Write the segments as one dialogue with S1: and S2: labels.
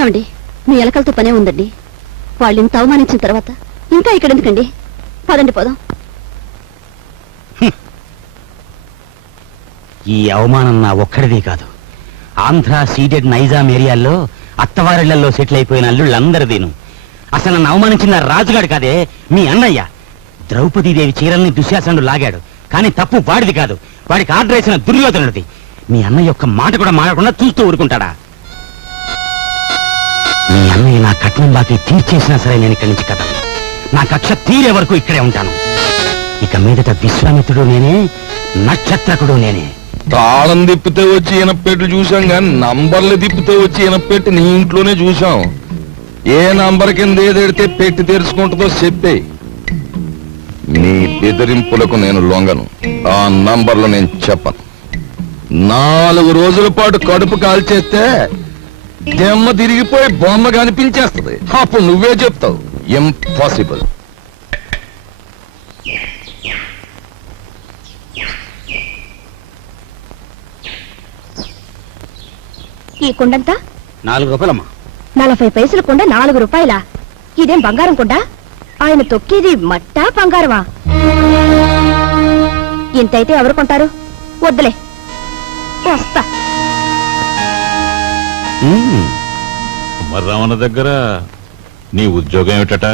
S1: ఏమండి? మీ ఎలకలతో పనే ఉందండి. వాళ్ళు ఇంత అవమానించిన తర్వాత ఇంకా ఇక్కడ ఎందుకండి పదండి పోదాం.
S2: ఈ అవమానం నా ఒక్కడిదే కాదు. ఆంధ్ర సీడెడ్ నైజాం ఏరియాల్లో అత్తవారిళ్ళలో సెటిల్ అయిపోయిన అల్లుళ్ళందరిదీను అసలు నన్ను అవమానించిన రాజుగాడు కాదే మీ అన్నయ్య. ద్రౌపదీదేవి చీరల్ని దుశ్శాసనుడు లాగాడు. కానీ తప్పు వాడిది కాదు. వాడికి ఆర్డర్ వేసిన దుర్యోధనుడిది. మీ అన్నయ్య యొక్క మాట కూడా మాడకుండా చూస్తూ ఊరుకుంటాడా? మీ అన్నయ్య నా కట్నం బాకీ తీర్చేసినా సరే నేను ఇక్కడి నుంచి కదలను. నా కక్ష తీరే వరకు ఇక్కడే ఉంటాను. ఇక మీదట విశ్వామిత్రుడు నేనే నక్షత్రకుడు నేనే.
S3: తాళం తిప్పితే వచ్చి ఇనపెట్టు చూసాం కానీ నంబర్లు తిప్పితే వచ్చి ఇనపెట్టి నీ ఇంట్లోనే చూసాం ఏ నంబర్ కింద ఏదెడితే పెట్టి తెరుచుకుంటుందో చెప్పే. నీ బెదిరింపులకు నేను లొంగను. ఆ నంబర్లు నేను చెప్పను. నాలుగు రోజుల పాటు కడుపు కాల్చేస్తే దెమ్మ తిరిగిపోయి బొమ్మ కనిపించేస్తుంది. అప్పుడు నువ్వే చెప్తావు. ఇంపాసిబుల్
S1: ఈ కుండంతా?
S2: నాలుగు రూపాయలమ్మా.
S1: నలభై పైసల కుండ నాలుగు రూపాయల? ఇదేం బంగారం కుండ? ఆయన తొక్కేది మట్టా బంగారమా? ఇంతైతే ఎవరు కొంటారు? వద్దులే. వస్తా.
S2: మ్మ్.
S4: కుమారరావణ దగ్గర నీ ఉద్యోగం ఏమిటట?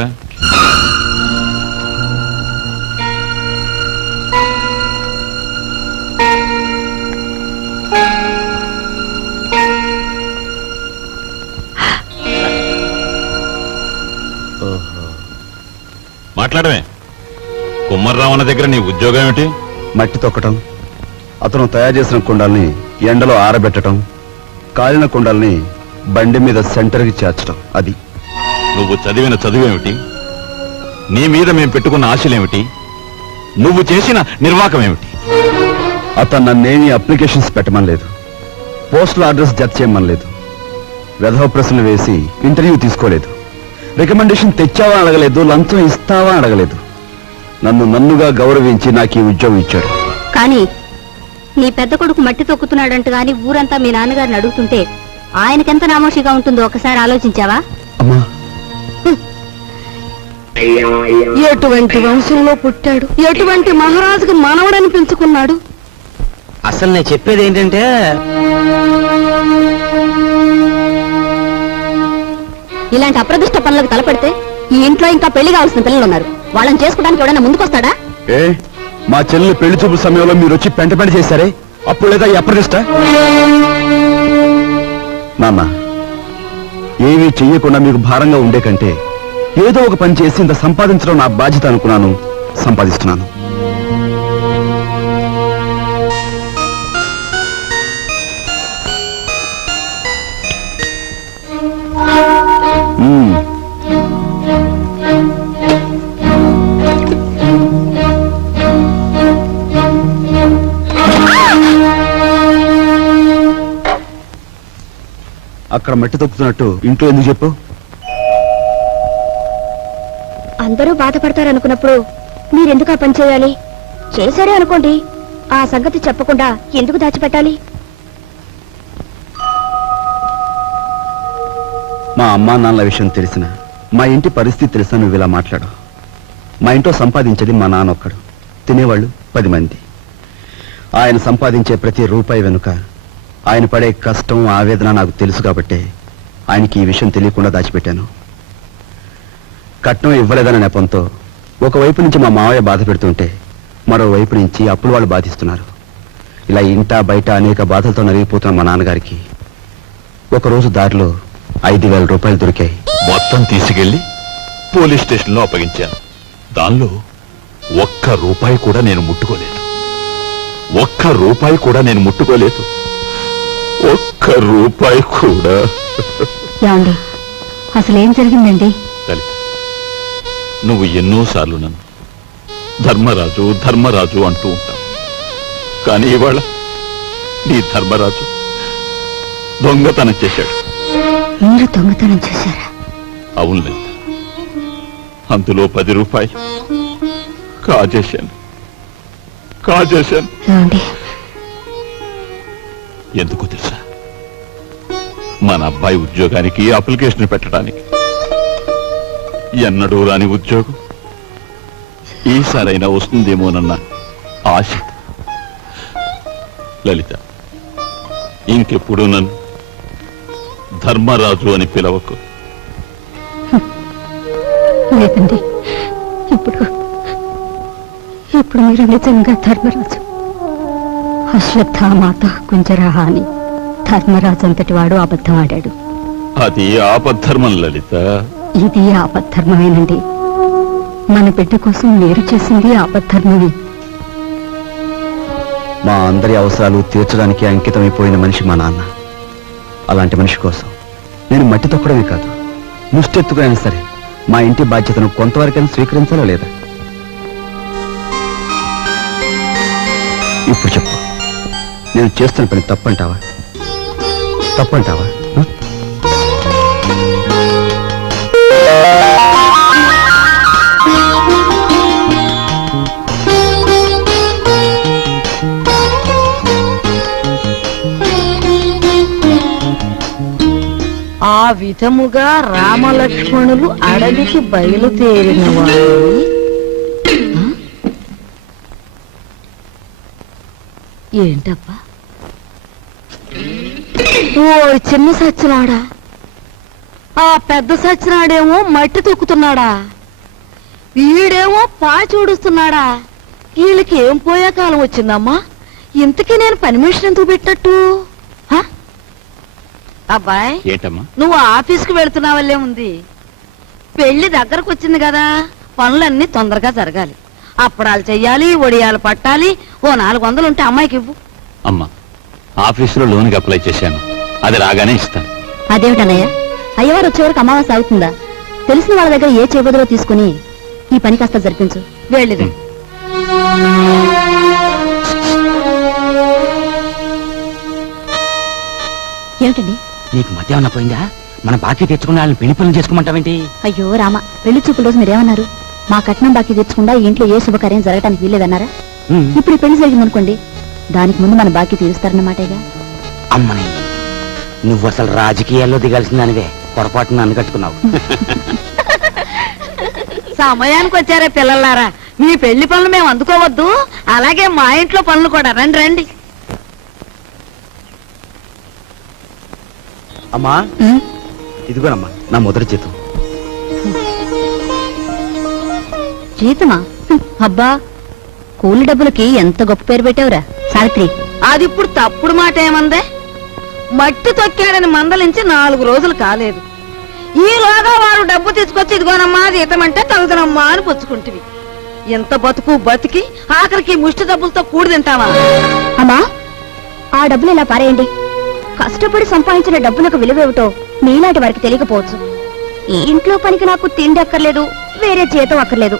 S4: మాట్లాడమే. కుమ్మర్రావణ దగ్గర నీ ఉద్యోగం ఏమిటి?
S5: మట్టి తొక్కటం. అతను తయారు చేసిన కుండల్ని ఎండలో ఆరబెట్టడం కాలిన కుండల్ని బండి మీద సెంటర్కి చేర్చడం అది.
S4: నువ్వు చదివిన చదువేమిటి? నీ మీద మేము పెట్టుకున్న ఆశలేమిటి? నువ్వు చేసిన నిర్వాకం ఏమిటి
S5: అతను నన్నేమి అప్లికేషన్స్ పెట్టమనలేదు పోస్టల్ అడ్రస్ జత చేయమనలేదు వెధవ ప్రశ్నలు వేసి ఇంటర్వ్యూ తీసుకోలేదు. రికమెండేషన్ తెచ్చావా అడగలేదు లంచం ఇస్తావా అడగలేదు. నన్ను నన్నుగా గౌరవించి నాకు ఈ ఉద్యోగం ఇచ్చాడు.
S1: కానీ నీ పెద్ద కొడుకు మట్టి తొక్కుతున్నాడంట గాని ఊరంతా మీ నాన్నగారిని అడుగుతుంటే ఆయనకెంత నామోషిగా ఉంటుందో ఒకసారి ఆలోచించావా?
S5: అమ్మా.
S1: ఎటువంటి వంశంలో పుట్టాడు? ఎటువంటి మహారాజుకు మనవడని పెంచుకున్నాడు
S2: అసలు నేను చెప్పేది ఏంటంటే
S1: ఇలాంటి అప్రదిష్ట పనులకు తలపెడితే ఈ ఇంట్లో ఇంకా పెళ్ళి కావాల్సిన పిల్లలు ఉన్నారు వాళ్ళని చేసుకోవడానికి ఎవడైనా ముందుకొస్తాడా?
S5: ఏ? మా చెల్లెలు పెళ్ళి చూపుల సమయంలో మీరు వచ్చి పెంట పెంట చేశారే? అప్పుడు లేదా ఎప్పటిష్ట నాన్న ఏమీ చెయ్యకుండా మీకు భారంగా ఉండే కంటే ఏదో ఒక పని చేసి ఇంత సంపాదించడం నా బాధ్యత అనుకున్నాను సంపాదిస్తున్నాను. అక్కడ మట్టి తొక్కుతున్నట్టు ఇంట్లో ఎందుకు చెప్పు?
S1: అందరూ బాధపడతారనుకున్నప్పుడు మీరెందుకు ఆ పని చేయాలి? చేశారే అనుకోండి. ఆ సంగతి చెప్పకుండా ఎందుకు దాచిపెట్టాలి?
S5: మా అమ్మా నాన్నల విషయం తెలిసిన. మా ఇంటి పరిస్థితి తెలిసిన నువ్వు ఇలా మాట్లాడు. మా ఇంట్లో సంపాదించేది మా నాన్న ఒక్కడు. తినేవాళ్ళు పది మంది. ఆయన సంపాదించే ప్రతి రూపాయి వెనుక ఆయన పడే కష్టం ఆవేదన నాకు తెలుసు కాబట్టే ఆయనకి ఈ విషయం తెలియకుండా దాచిపెట్టాను. కట్నం ఇవ్వలేదన్న నెపంతో ఒకవైపు నుంచి మా మావయ్య బాధ పెడుతుంటే మరోవైపు నుంచి అప్పులు వాళ్ళు బాధిస్తున్నారు. ఇలా ఇంటా బయట అనేక బాధలతో నలిగిపోతున్న మా నాన్నగారికి ఒకరోజు దారిలో ఐదు వేల రూపాయలు దొరికాయి.
S4: మొత్తం తీసుకెళ్ళి పోలీస్ స్టేషన్లో అప్పగించాను. దానిలో ఒక్క రూపాయి కూడా నేను ముట్టుకోలేదు. ఒక్క రూపాయి కూడా నేను ముట్టుకోలేదు. ఒక్క రూపాయి కూడా.
S1: ఏమండి అసలు ఏం జరిగిందండి?
S4: లలిత నువ్వు ఎన్నోసార్లు నన్ను ధర్మరాజు ధర్మరాజు అంటూ ఉంటావు. కానీ ఇవాళ నీ ధర్మరాజు దొంగతనం చేశాడు.
S1: మీరు దొంగతనం చేశారా?
S4: అవును లలిత అందులో పది రూపాయలు కాజేశాను. కాజేశాను.
S1: ఏమండి
S4: ఎందుకు తెలుసా? మన అబ్బాయి ఉద్యోగానికి అప్లికేషన్ పెట్టడానికి. ఎన్నడూ రాని ఉద్యోగం. ఈసారైనా వస్తుందేమోనన్న ఆశ. లలిత ఇంకెప్పుడు నన్ను ధర్మరాజు అని పిలవకు?
S1: లేదండి. ఇప్పుడు ఇప్పుడు మీరు నిజంగా ధర్మరాజు. అశ్వత్థామాత కుంజరహ అని ధర్మరాజు అంతటి వాడు అబద్ధం ఆడాడు
S4: అది ఆపద్ధర్మం లలిత.
S1: ఇది ఆపద్ధర్మమేనండి. మన బిడ్డ కోసం మీరు చేసింది ఆపద్ధర్మమే.
S5: మా అందరి అవసరాలు తీర్చడానికి అంకితమైపోయిన మనిషి మా నాన్న. అలాంటి మనిషి కోసం నేను మట్టి తొక్కడమే కాదు ముష్టెత్తుకైనా సరే మా ఇంటి బాధ్యతను కొంతవరకైనా స్వీకరించాలా లేదా? ఇప్పుడు చెప్పు. నేను చేస్తున్న పని తప్పంటావా? తప్పంటావా? ఆ?
S6: విధముగా రామలక్ష్మణులు అడవికి బయలుదేరిన వారు ఏంటబ్బా ఓ చిన్న సచ్చినాడా? ఆ పెద్ద సచ్చినాడేమో మట్టి తొక్కుతున్నాడా? వీడేమో పాచి ఊడుస్తున్నాడా వీళ్ళకి ఏం పోయే కాలం వచ్చిందమ్మా? ఇంతకీ నేను పని మనిషిని ఎందుకు పెట్టట్టు? అబ్బాయ్
S2: ఏంటమ్మా?
S6: నువ్వు ఆఫీస్కి వెళుతున్నావల్లే ఉంది. పెళ్ళి దగ్గరకు వచ్చింది కదా పనులన్నీ తొందరగా జరగాలి. అప్పడాలు చెయ్యాలి ఒడియాలు పట్టాలి ఓ నాలుగు వందలు ఉంటే అమ్మాయికి ఇవ్వు.
S2: అమ్మా ఆఫీసులో లోన్కి అప్లై చేశాను. అది రాగానే ఇస్తాను.
S1: అదేమిటన్నయ్య? అయ్యవారు వచ్చే వరకు అమావాస్య అవుతుందా తెలిసిన వాళ్ళ దగ్గర ఏ చేబదులో తీసుకుని ఈ పని కాస్త జరిపించు.
S6: వెళ్ళిది
S1: ఏమిటండి?
S2: నీకు మధ్య ఏమన్నా పోయిందా? మన బాకీ తెచ్చుకున్న వాళ్ళని పెళ్ళి పనులు చేసుకోమంటావేంటి?
S1: అయ్యో రామ పెళ్ళి చూపుల రోజు మీరేమన్నారు? మా కట్నం బాకీ తెచ్చకుండా ఇంట్లో ఏ శుభకార్యం జరగడానికి వీల్లేదన్నారా? ఇప్పుడు ఈ పెళ్ళి జరిగిందనుకోండి దానికి ముందు మన బాకీ తీరుస్తారన్నమాటేగా?
S2: అమ్మని. నువ్వు అసలు రాజకీయాల్లో దిగాల్సిన దానివే పొరపాటున కట్టుకున్నావు.
S6: సమయానికి వచ్చారే పిల్లలారా మీ పెళ్ళి పనులు మేము అందుకోవద్దు. అలాగే మా ఇంట్లో పనులు కూడా. రండి రండి.
S5: అమ్మా. ఇదిగోనమ్మా నా మొదటి జీతం.
S1: జీతమా? అబ్బా కూలి డబ్బులకి ఎంత గొప్ప పేరు పెట్టావురా. సావిత్రి
S6: అది ఇప్పుడు తప్పుడు మాట ఏమందే? మట్టి తొక్కాడని మందలించి నాలుగు రోజులు కాలేదు. ఈలోగా వారు డబ్బు తీసుకొచ్చి ఇదిగోనమ్మా అది ఇతమంటే తగుదనమ్మా అని పుచ్చుకుంటివి. ఎంత బతుకు బతికి ఆఖరికి ముష్టి డబ్బులతో కూడి తింటావా?
S1: అమ్మా ఆ డబ్బులు ఇలా పారేయండి. కష్టపడి సంపాదించిన డబ్బులకు విలువేమిటో మీలాంటి వారికి తెలియకపోవచ్చు. ఈ ఇంట్లో పనికి నాకు తిండి అక్కర్లేదు వేరే జీతం అక్కర్లేదు.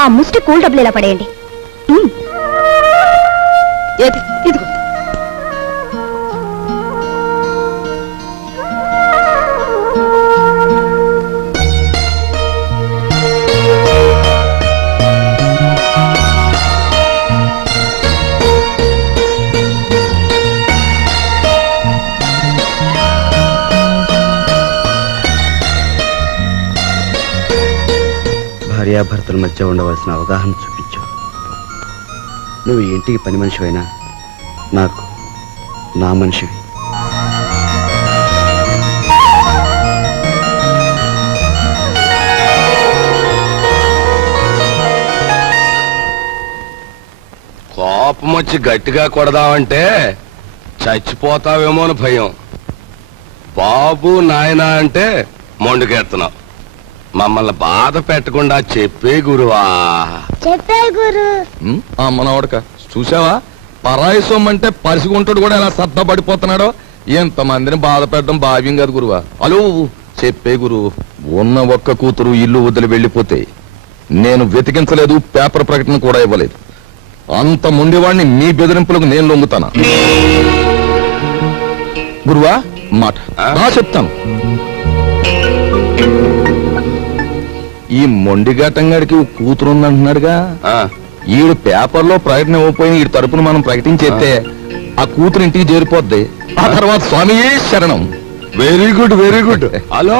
S1: ఆ ముష్టి కూల్ డబ్బులు ఇలా పడేయండి
S6: ఇదిగో.
S5: భార్యాభర్తల మధ్య ఉండవలసిన అవగాహన చూపించు. నువ్వు ఇంటికి పని మనిషివైనా నాకు నా మనిషివి.
S3: కోపం వచ్చి గట్టిగా కొడదామంటే చచ్చిపోతావేమో అని భయం. బాబు నాయనా అంటే మొండుకెడుతున్నావు మమ్మల్ని బాధ పెట్టకుండా చెప్పే గురువా. ఉమ్, ఆ మనవడక చూసావా పరాయి సొమ్మంటే పరిసిగుంటాడు కూడా ఎలా సత్తా పడిపోతున్నాడో? ఎంతమందిని బాధ పెట్టడం భావ్యం కాదు గురువా. అలో చెప్పే గురు ఉన్న ఒక్క కూతురు ఇల్లు వదిలి వెళ్ళిపోతే నేను వెతికించలేదు పేపర్ ప్రకటన కూడా ఇవ్వలేదు. అంత ముందేవాడిని మీ బెదిరింపులకు నేను లొంగుతానా? గురువా మాట. చెప్తాను. ఈ మొండిఘాటంగాడికి ఓ కూతురు ఉందంటున్నాడుగా ఈడు పేపర్లో ప్రకటన ఇవ్వకపోయిన ఈ తరపున మనం ప్రకటించేస్తే ఆ. కూతురు ఇంటికి చేరిపోద్ది. ఆ తర్వాత స్వామియే శరణం. Very good very good. Hello.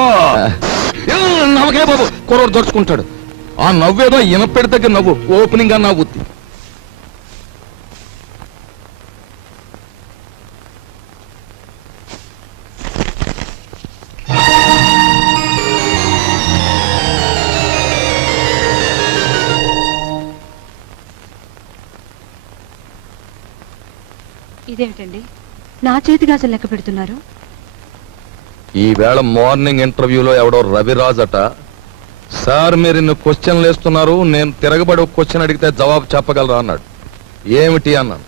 S3: నవ్వకే బాబు కుర్రోడు దొరుచుకుంటాడు ఆ నవ్వేదో ఇనపెడి దగ్గర నవ్వు ఓపెనింగ్గా నవ్వుద్ది.
S7: ఇదేమిటండి నా చేతి గాజులు లెక్క పెడుతున్నారు?
S3: ఈ వేళ మార్నింగ్ ఇంటర్వ్యూలో ఎవడో రవిరాజ్ అట సార్ మీరు ఇన్ని క్వశ్చన్లు వేస్తున్నారు నేను తిరగబడి ఒక క్వశ్చన్ అడిగితే జవాబు చెప్పగలరా? అన్నాడు. ఏమిటి? అన్నాను.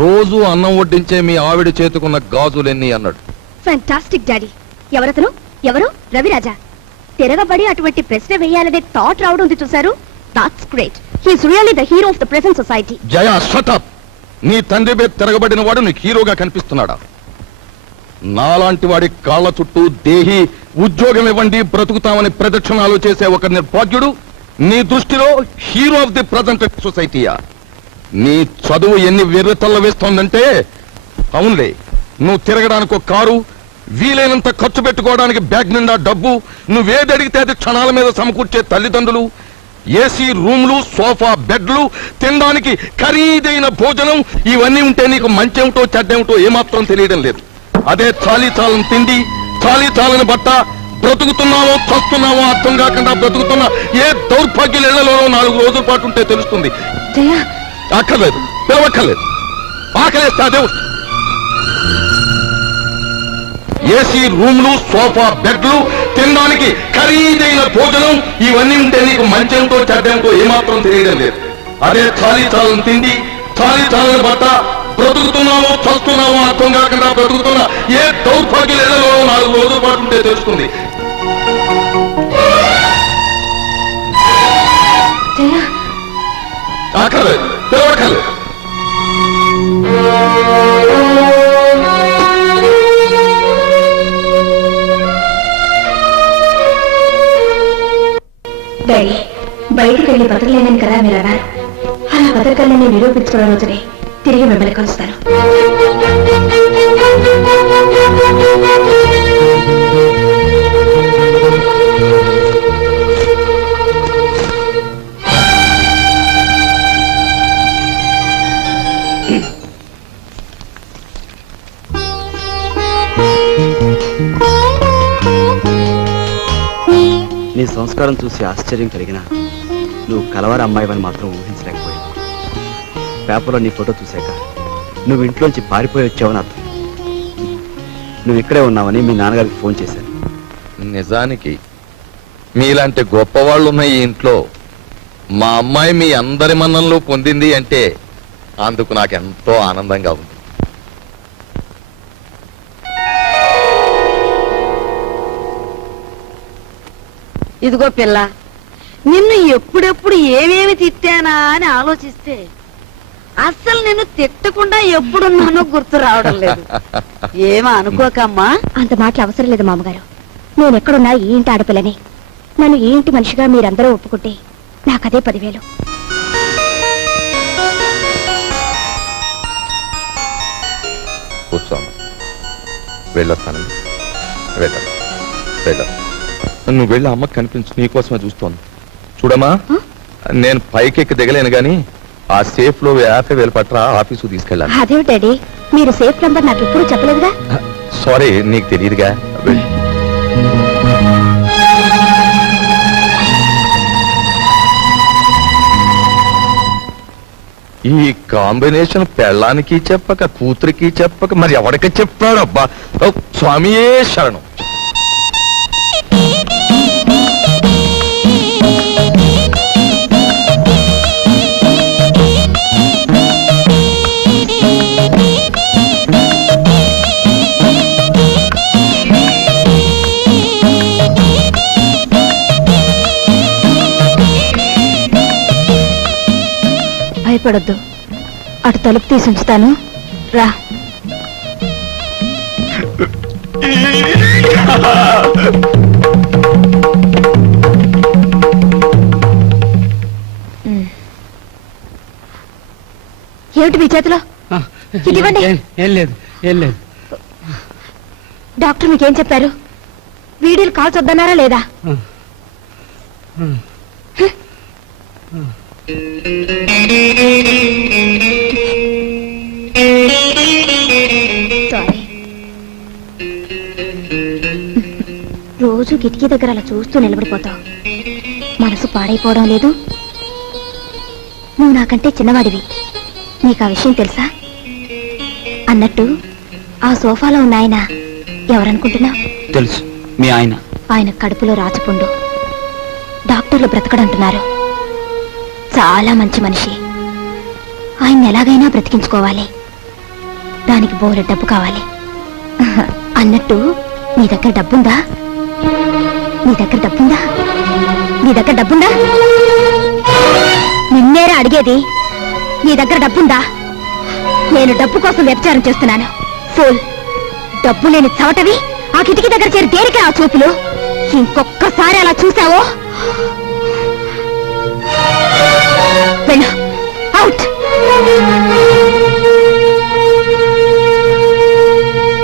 S3: రోజు అన్నం వడ్డించే మీ ఆవిడ చేతుకున్న గాజులు ఎన్ని అన్నాడు.
S1: ఫ్యాంటాస్టిక్ డాడీ ఎవరతను? ఎవరు? రవిరాజా? తిరగబడి అటువంటి ప్రశ్న వేయాలనే థాట్ రావడం ఉంది చూసారు that's great he's really the hero of the present society
S3: Jaya shut up నీ తండ్రి మీద తిరగబడిన వాడు నీకు హీరోగా కనిపిస్తున్నాడా? నాలాంటి వాడి కాళ్ళ చుట్టూ దేహి ఉద్యోగం ఇవ్వండి బ్రతుకుతామని ప్రదక్షిణాలు చేసే ఒక నిర్భాగ్యుడు నీ దృష్టిలో హీరో ఆఫ్ ది ప్రజెంట్ సొసైటీయా? నీ చదువు ఎన్ని వెర్రితల్ల వేస్తోందంటే అవునులే నువ్వు తిరగడానికి ఒక కారు వీలైనంత ఖర్చు పెట్టుకోవడానికి బ్యాగ్ నిండా డబ్బు నువ్వేది అడిగితే అది క్షణాల మీద సమకూర్చే తల్లిదండ్రులు ఏసీ రూమ్లు సోఫా బెడ్లు తినడానికి ఖరీదైన భోజనం ఇవన్నీ ఉంటే నీకు మంచేమిటో చెడ్డేమిటో ఏమాత్రం తెలియడం లేదు. అదే చాలీ చాలని తిండి చాలీ చాలని బట్ట బ్రతుకుతున్నావో చస్తున్నావో అర్థం కాకుండా బ్రతుకుతున్న ఏ దౌర్భాగ్యుల ఇళ్ళలోనో నాలుగు రోజుల పాటు ఉంటే తెలుస్తుంది. అక్కర్లేదు పిలవక్కర్లేదు. ఆకలేస్తే అదే ఏసీ రూమ్లు సోఫా బెడ్లు తినడానికి ఖరీదైన భోజనం ఇవన్నీ ఉంటే నీకు మంచేమిటో చెడ్డేమిటో ఏమాత్రం తెలియడం లేదు. అదే చాలీ చాలని తిండి చాలీ చాలని బట్ట బ్రతుకుతున్నావో చస్తున్నావో అర్థం కాకుండా బ్రతుకుతున్న ఏ దౌర్భాగ్యుల ఇళ్ళలో నాలుగు రోజుల పాటు ఉంటే తెలుస్తుంది. అక్కర్లేదు పిలవక్కర్లేదు.
S1: బయటికి వెళ్ళి బతకలేనని కదా మీరు అన్నారు. అలా బతకలేని నిరూపించుకున్న రోజునే తిరిగి మిమ్మల్ని కలుస్తాను
S5: నీ సంస్కారం చూసి ఆశ్చర్యం కలిగినా నువ్వు కలవారి అమ్మాయివని మాత్రం ఊహించలేకపోయావు పేపర్లో నీ ఫోటో చూశాక నువ్వు ఇంట్లోంచి పారిపోయి వచ్చావని అర్థం. నువ్వు ఇక్కడే ఉన్నావని మీ నాన్నగారికి ఫోన్ చేశాను.
S3: నిజానికి మీలాంటి గొప్పవాళ్ళు ఉన్న ఈ ఇంట్లో మా అమ్మాయి మీ అందరి మన్ననలు పొందింది అంటే అందుకు నాకు ఎంతో ఆనందంగా ఉంది.
S6: ఇదిగో పిల్ల నిన్ను ఎప్పుడెప్పుడు ఏమేమి తిట్టానా అని ఆలోచిస్తే అస్సలు నిన్ను తిట్టకుండా ఎప్పుడున్నానో గుర్తు రావడం లేదు. ఏమో అనుకోకమ్మా?
S1: అంత మాటలు అవసరం లేదు మామగారు. నేను ఎక్కడున్నా ఈ ఇంటి ఆడపిల్లని. నన్ను ఈ ఇంటి మనిషిగా మీరందరూ ఒప్పుకుంటే నాకదే పదివేలు.
S3: కూర్చోమ్మ వెళ్ళొస్తాను వెళ్ళను వెళ్ళను నువ్వు వెళ్ళి అమ్మకి కనిపించు. నీకోసమే చూస్తోంది. చూడమ్మా నేను పైకెక్కి దిగలేను గాని ఆ సేఫ్లో యాభై వేలు పట్రా ఆఫీసు తీసుకెళ్ళాను
S1: అదేవి డాడీ? మీరు సేఫ్ నంబర్ నాకు ఎప్పుడు చెప్పలేదుగా?
S3: సారీ నీకు తెలియదుగా. ఈ కాంబినేషన్ పెళ్ళానికి చెప్పక కూతురికి చెప్పక మరి ఎవరికి చెప్పాడు అబ్బా ఓ, స్వామియే శరణం.
S1: భయపడొద్దు. అటు తలుపు తీసి ఉంచుతాను. రా. ఏమిటి మీ చేతిలో? ఇది ఇవ్వండి.
S2: ఏం- ఏం లేదు ఏం లేదు.
S1: డాక్టర్ మీకేం చెప్పారు? వీడియోలు కాల్స్ వద్దన్నారా లేదా? రోజు కిటికీ దగ్గర అలా చూస్తూ నిలబడిపోతావు. మనసు పాడైపోవడం లేదు. నువ్వు నాకంటే చిన్నవాడివి. నీకు ఆ విషయం తెలుసా? అన్నట్టు ఆ సోఫాలో ఉన్న ఆయన ఎవరనుకుంటున్నావు?
S2: తెలుసు. మీ ఆయన.
S1: ఆయన కడుపులో రాచపుండు. డాక్టర్లు బ్రతకడంటున్నారు. చాలా మంచి మనిషి. ఆయన ఎలాగైనా బ్రతికించుకోవాలి. దానికి బోలె డబ్బు కావాలి. అన్నట్టు నీ దగ్గర డబ్బుందా? నీ దగ్గర డబ్బుందా? నీ దగ్గర డబ్బుందా? నిన్నేరా అడిగేది? నీ దగ్గర డబ్బుందా? నేను డబ్బు కోసం వ్యభిచారం చేస్తున్నాను. ఫోల్. డబ్బు లేని చవటవి ఆ కిటికీ దగ్గర చేరి దేనికి ఆ చూపులు? ఇంకొక్కసారి అలా చూసావో? వెళ్ళు అవుట్